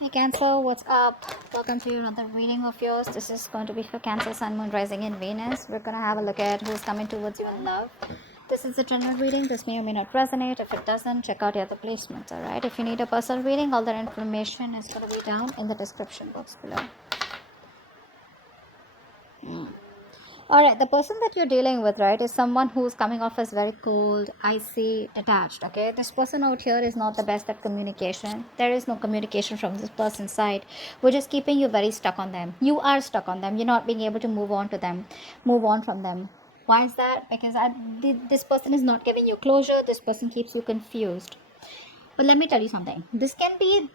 Hey Cancer, what's up? Welcome to another reading of yours. This is going to be for Cancer, Sun, Moon, Rising, in Venus. We're going to have a look at who's coming towards you in love. This is a general reading. This may or may not resonate. If it doesn't, check out your other placements, alright? If you need a personal reading, all that information is going to be down in the description box below. Alright, the person that you're dealing with, right, is someone who's coming off as very cold, icy, detached, okay? This person out here is not the best at communication. There is no communication from this person's side, which is keeping you very stuck on them. You are stuck on them. You're not being able to move on from them. Why is that? Because this person is not giving you closure. This person keeps you confused. But let me tell you something. This can be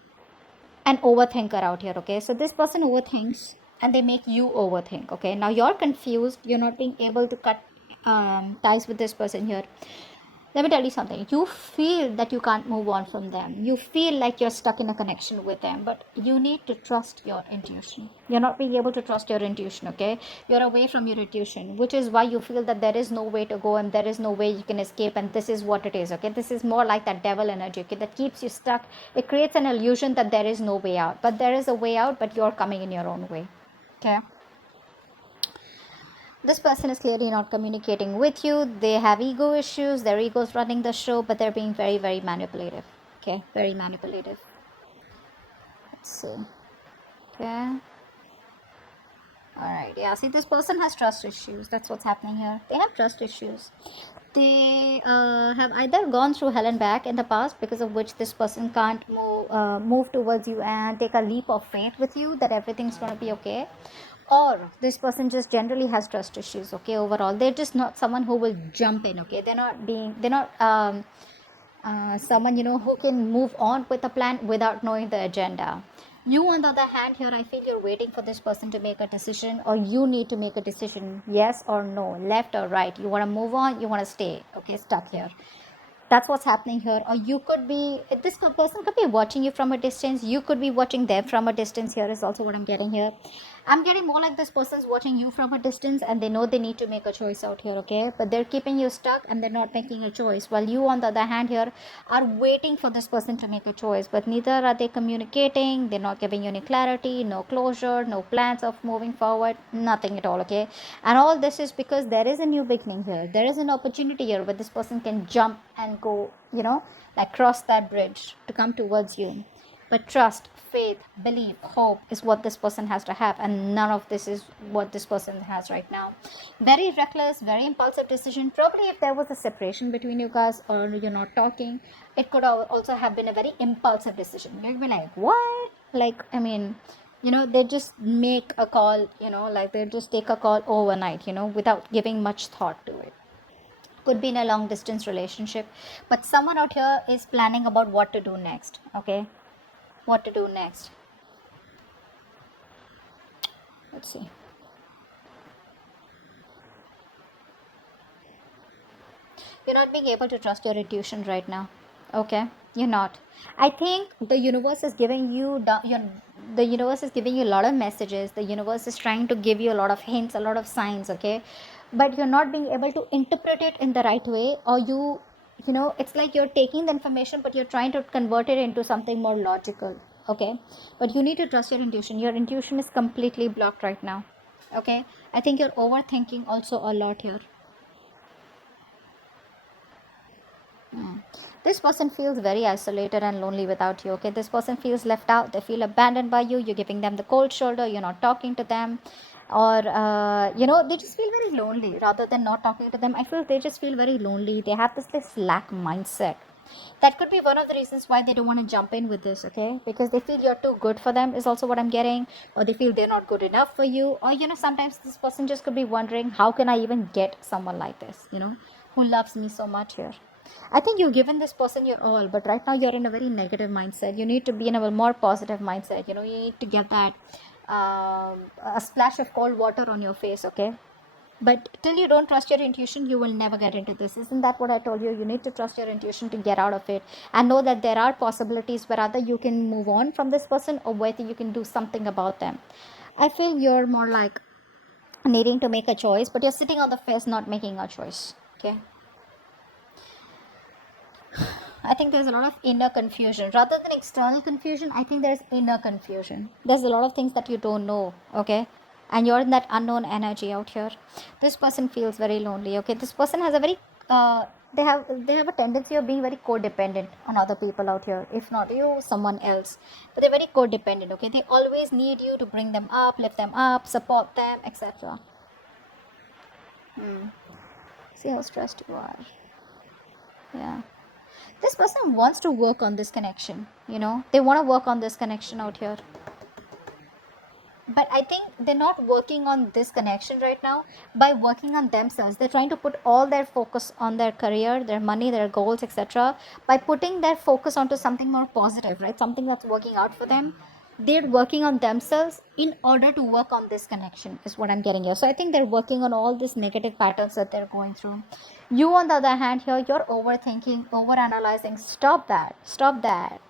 an overthinker out here, okay? So this person overthinks and they make you overthink, okay? Now you're confused, you're not being able to cut ties with this person here. Let me tell you something. You feel that you can't move on from them. You feel like you're stuck in a connection with them, but you need to trust your intuition. You're not being able to trust your intuition, okay? You're away from your intuition, which is why you feel that there is no way to go and there is no way you can escape, and this is what it is, okay? This is more like that devil energy, okay, that keeps you stuck. It creates an illusion that there is no way out, but there is a way out, but you're coming in your own way, okay? This person is clearly not communicating with you. They have ego issues. Their ego is running the show, but they're being very, very manipulative. Okay, very manipulative. Let's see. Okay. Alright, yeah. See, this person has trust issues. That's what's happening here. They have trust issues. They have either gone through hell and back in the past, because of which this person can't move towards you and take a leap of faith with you that everything's going to be okay, or this person just generally has trust issues, okay? Overall, they're just not someone who will jump in, okay? They're not someone, who can move on with a plan without knowing the agenda. You, on the other hand, here I feel you're waiting for this person to make a decision, or you need to make a decision, yes or no, left or right. You want to move on, you want to stay, okay, stuck here. That's what's happening here. Or you could be, this person could be watching you from a distance, you could be watching them from a distance. Here is also what I'm getting here. I'm getting more like this person's watching you from a distance and they know they need to make a choice out here, okay? But they're keeping you stuck and they're not making a choice, while you, on the other hand, here are waiting for this person to make a choice, but neither are they communicating. They're not giving you any clarity, no closure, no plans of moving forward, nothing at all, okay? And all this is because there is a new beginning here. There is an opportunity here where this person can jump and go, like cross that bridge to come towards you. But trust, faith, belief, hope is what this person has to have, and none of this is what this person has right now. Very reckless, very impulsive decision. Probably if there was a separation between you guys, or you're not talking, it could also have been a very impulsive decision. You'd be like, what? Like, I mean, they just make a call, like they just take a call overnight, without giving much thought to it. Could be in a long distance relationship, but someone out here is planning about what to do next, okay? What to do next. Let's see. You're not being able to trust your intuition right now, okay? You're not. I think the universe is giving you the universe is giving you a lot of messages. The universe is trying to give you a lot of hints, a lot of signs, okay? But you're not being able to interpret it in the right way, or it's like you're taking the information but you're trying to convert it into something more logical, okay? But you need to trust your intuition. Your intuition is completely blocked right now, okay? I think you're overthinking also a lot here. This person feels very isolated and lonely without you, okay? This person feels left out. They feel abandoned by you. You're giving them the cold shoulder. You're not talking to them, or they just feel very lonely rather than not talking to them. I feel they just feel very lonely. They have this lack mindset. That could be one of the reasons why they don't want to jump in with this, okay? Because they feel you're too good for them, is also what I'm getting. Or they feel they're not good enough for you. Or sometimes this person just could be wondering, how can I even get someone like this, who loves me so much here? I think you've given this person your all, but right now you're in a very negative mindset. You need to be in a more positive mindset. You need to get that a splash of cold water on your face, okay? But till you don't trust your intuition, you will never get into this. Isn't that what I told you? You need to trust your intuition to get out of it and know that there are possibilities where either you can move on from this person or whether you can do something about them. I feel you're more like needing to make a choice, but you're sitting on the fence not making a choice, okay? I think there's a lot of inner confusion. Rather than external confusion, I think there's inner confusion. There's a lot of things that you don't know, okay? And you're in that unknown energy out here. This person feels very lonely, okay? This person has a very they have a tendency of being very codependent on other people out here. If not you, someone else. But they're very codependent, okay? They always need you to bring them up, lift them up, support them, etc. See how stressed you are. Yeah. This person wants to work on this connection, they want to work on this connection out here, but I think they're not working on this connection right now. By working on themselves, they're trying to put all their focus on their career, their money, their goals, etc. By putting their focus onto something more positive, right, something that's working out for them, they're working on themselves in order to work on this connection, is what I'm getting here. So I think they're working on all these negative patterns that they're going through. You, on the other hand, here you're overthinking, overanalyzing. Stop that.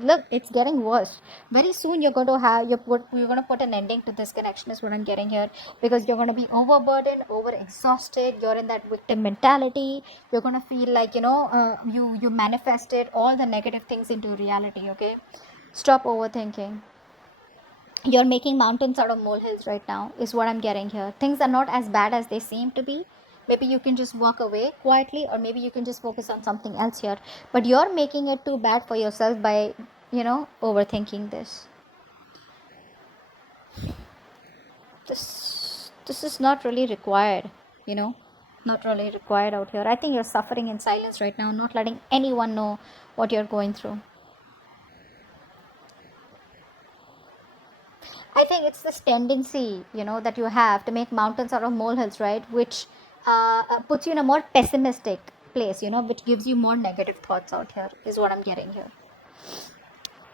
Look, it's getting worse. Very soon you're going to have you're going to put an ending to this connection, is what I'm getting here, because you're going to be overburdened, over exhausted. You're in that victim mentality. You're going to feel like you manifested all the negative things into reality. Okay, stop overthinking. You're making mountains out of molehills right now, is what I'm getting here. Things are not as bad as they seem to be. Maybe you can just walk away quietly, or maybe you can just focus on something else here, but you're making it too bad for yourself by overthinking this. This is not really required, you know not really required out here. I think you're suffering in silence right now, not letting anyone know what you're going through. I think it's this tendency, that you have to make mountains out of molehills, right? Which puts you in a more pessimistic place, which gives you more negative thoughts out here, is what I'm getting here.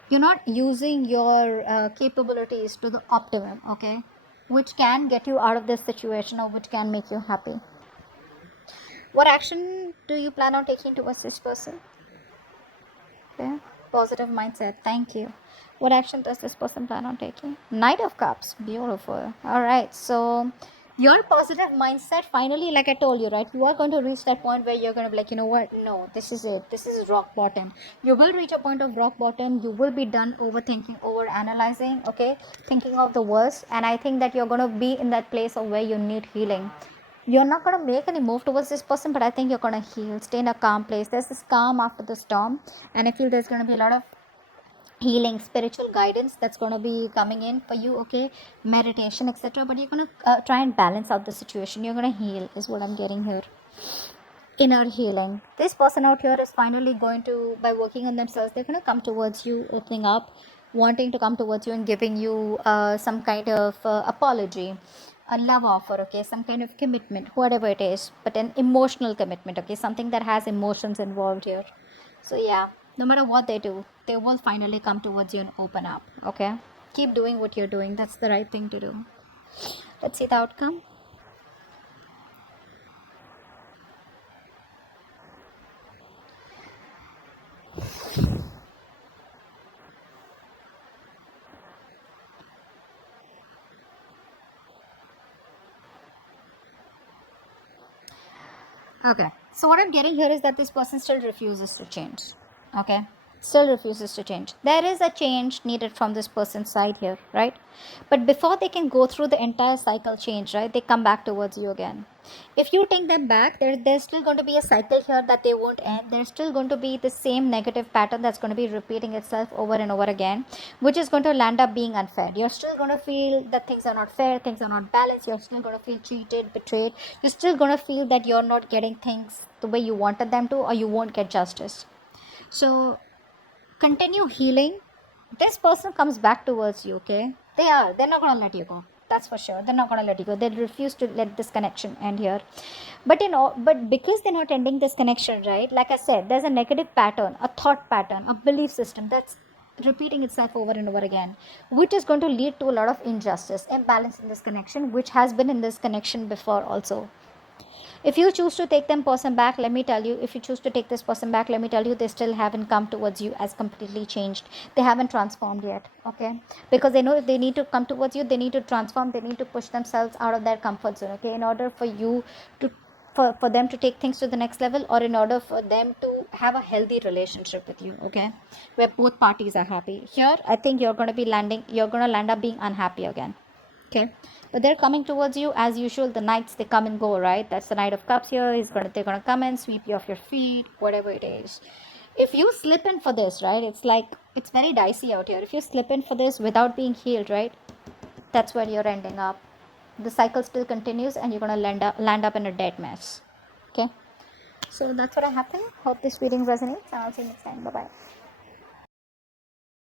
You're not using your capabilities to the optimum, okay? Which can get you out of this situation, or which can make you happy. What action do you plan on taking towards this person? Okay. Positive mindset. Thank you. What action does this person plan on taking? Knight of Cups. Beautiful. All right. So, your positive mindset, finally, like I told you, right? You are going to reach that point where you're going to be like, you know what? No, this is it. This is rock bottom. You will reach a point of rock bottom. You will be done overthinking, over analyzing, okay? Thinking of the worst. And I think that you're going to be in that place of where you need healing. You're not going to make any move towards this person, but I think you're going to heal, stay in a calm place. There's this calm after the storm, and I feel there's going to be a lot of healing, spiritual guidance that's going to be coming in for you, okay? Meditation, etc. But you're going to try and balance out the situation. You're going to heal, is what I'm getting here. Inner healing. This person out here is finally going to, by working on themselves, they're going to come towards you, opening up, wanting to come towards you and giving you some kind of apology, a love offer, okay, some kind of commitment, whatever it is, but an emotional commitment, okay, something that has emotions involved here. So yeah, no matter what they do, they will finally come towards you and open up, okay? Keep doing what you're doing. That's the right thing to do. Let's see the outcome. Okay. So what I'm getting here is that this person still refuses to change. Okay. Still refuses to change. There is a change needed from this person's side here, right? But before they can go through the entire cycle change, right, they come back towards you again. If you take them back, there's still going to be a cycle here that they won't end. There's still going to be the same negative pattern that's going to be repeating itself over and over again, which is going to land up being unfair. You're still going to feel that things are not fair, things are not balanced. You're still going to feel cheated, betrayed. You're still going to feel that you're not getting things the way you wanted them to, or you won't get justice. So continue healing. This person comes back towards you, okay? They're not going to let you go. That's for sure. They're not going to let you go. They'll refuse to let this connection end here. But because they're not ending this connection, right, like I said, there's a negative pattern, a thought pattern, a belief system that's repeating itself over and over again, which is going to lead to a lot of injustice, imbalance in this connection, which has been in this connection before also. If you choose to take them person back, let me tell you, if you choose to take this person back, let me tell you, they still haven't come towards you as completely changed. They haven't transformed yet, okay? Because they know if they need to come towards you, they need to transform, they need to push themselves out of their comfort zone, okay? In order for you to for them to take things to the next level, or in order for them to have a healthy relationship with you, okay, where both parties are happy. Here I think you're going to land up being unhappy again, okay. But they're coming towards you as usual. The knights, they come and go, right? That's the Knight of Cups here. They're gonna come and sweep you off your feet, whatever it is. If you slip in for this, right, it's like, it's very dicey out here. If you slip in for this without being healed, right, that's where you're ending up. The cycle still continues and you're gonna land up in a dead mess, okay. So that's what I have. Hope this reading resonates, and I'll see you next time. Bye bye.